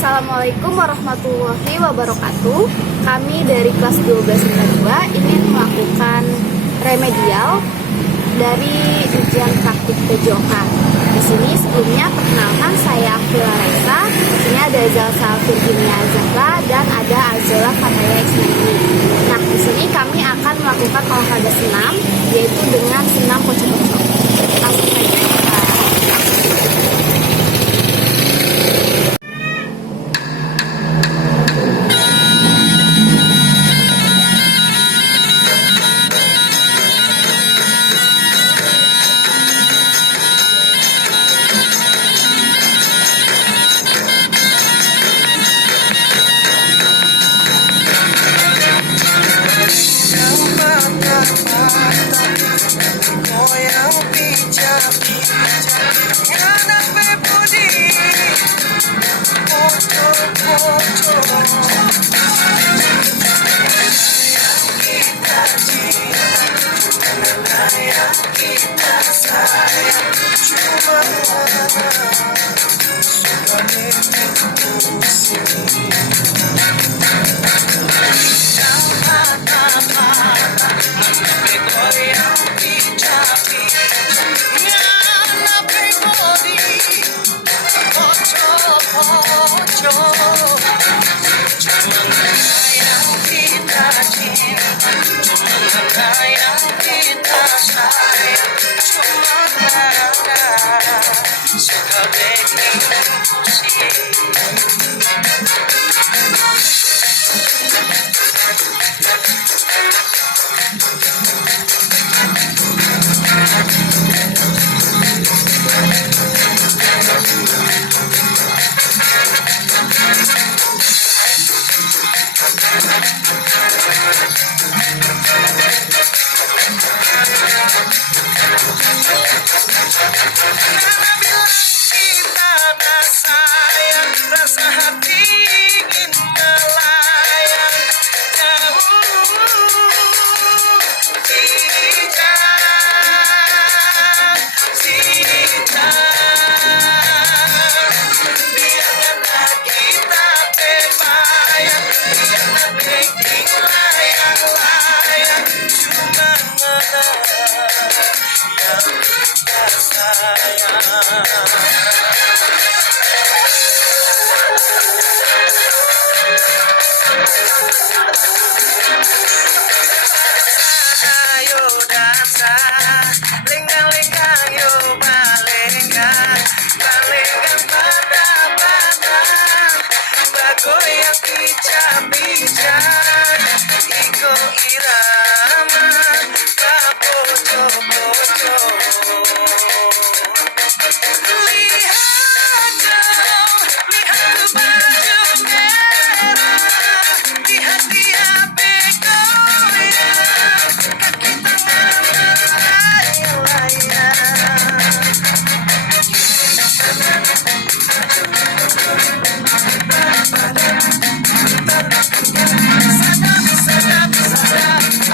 Assalamualaikum warahmatullahi wabarakatuh. Kami dari kelas 12 ingin melakukan remedial dari ujian praktik PJOK. Di sini sebelumnya perkenalkan, saya Afila Reza. Di sini ada Zalsa Virginia Zahra dan ada Azola Fataya Ismaili. Nah, di sini kami akan melakukan olahraga senam, yaitu dengan senam pocong-pocong. Langsung saja kita rasa hati ingin melayang jauh cinta biarlah kita bermayang, biarlah baking layang-layang cuma yang kita sayang. Ayo dansa, lenggang-lenggang yo balenggang, balenggang pada-pada, bagoyang pijak-pijak, iko irama, kapojo-pojo. Lihat dong, lihat tuh baju merah, lihat dia bergoyang, kaki tangan melayang-layang. Sadap-sadap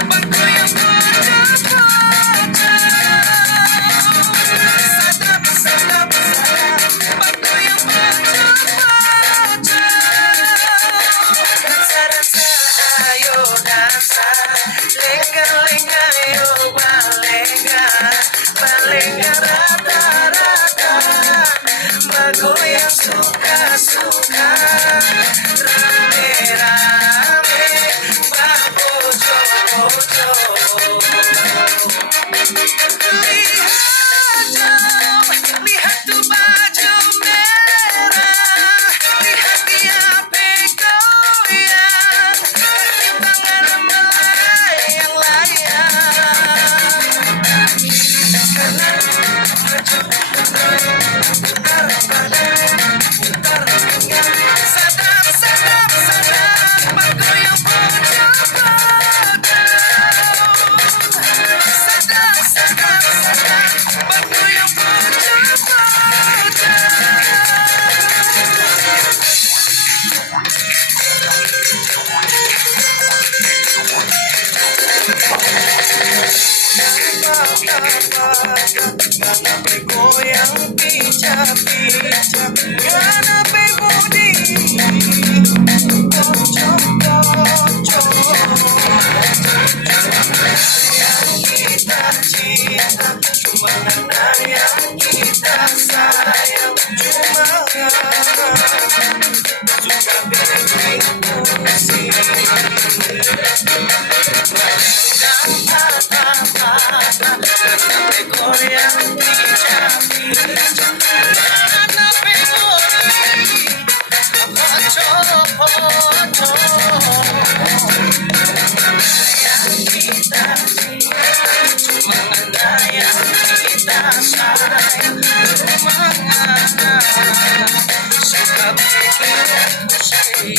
bergoyang pocong-pocong. Sadap-sadap bergoyang pocong-pocong. Dansa-dansa ayo dansa, lenggang-lenggang yo balenggang, balenggang rata-rata, bergoyang suka-suka, rame-rame, berbojo-bojo. Lihat dong, lihat tuh baju merah, lihat dia bergoyang, kaki tangan melayang-layang. Kanan maju, putar badan, putar pinggang, sadap-sadap bergoyang pocong-pocong. Sadap-sadap bergoyang pocong-pocong. Mana bergoyang pijak-pijak, mana berbudi suka bikin emosi. Sampai goyang di jati, mana memori pocong-pocong yang kita cuma ada yang kita sayang, mengapa suka bikin emosi.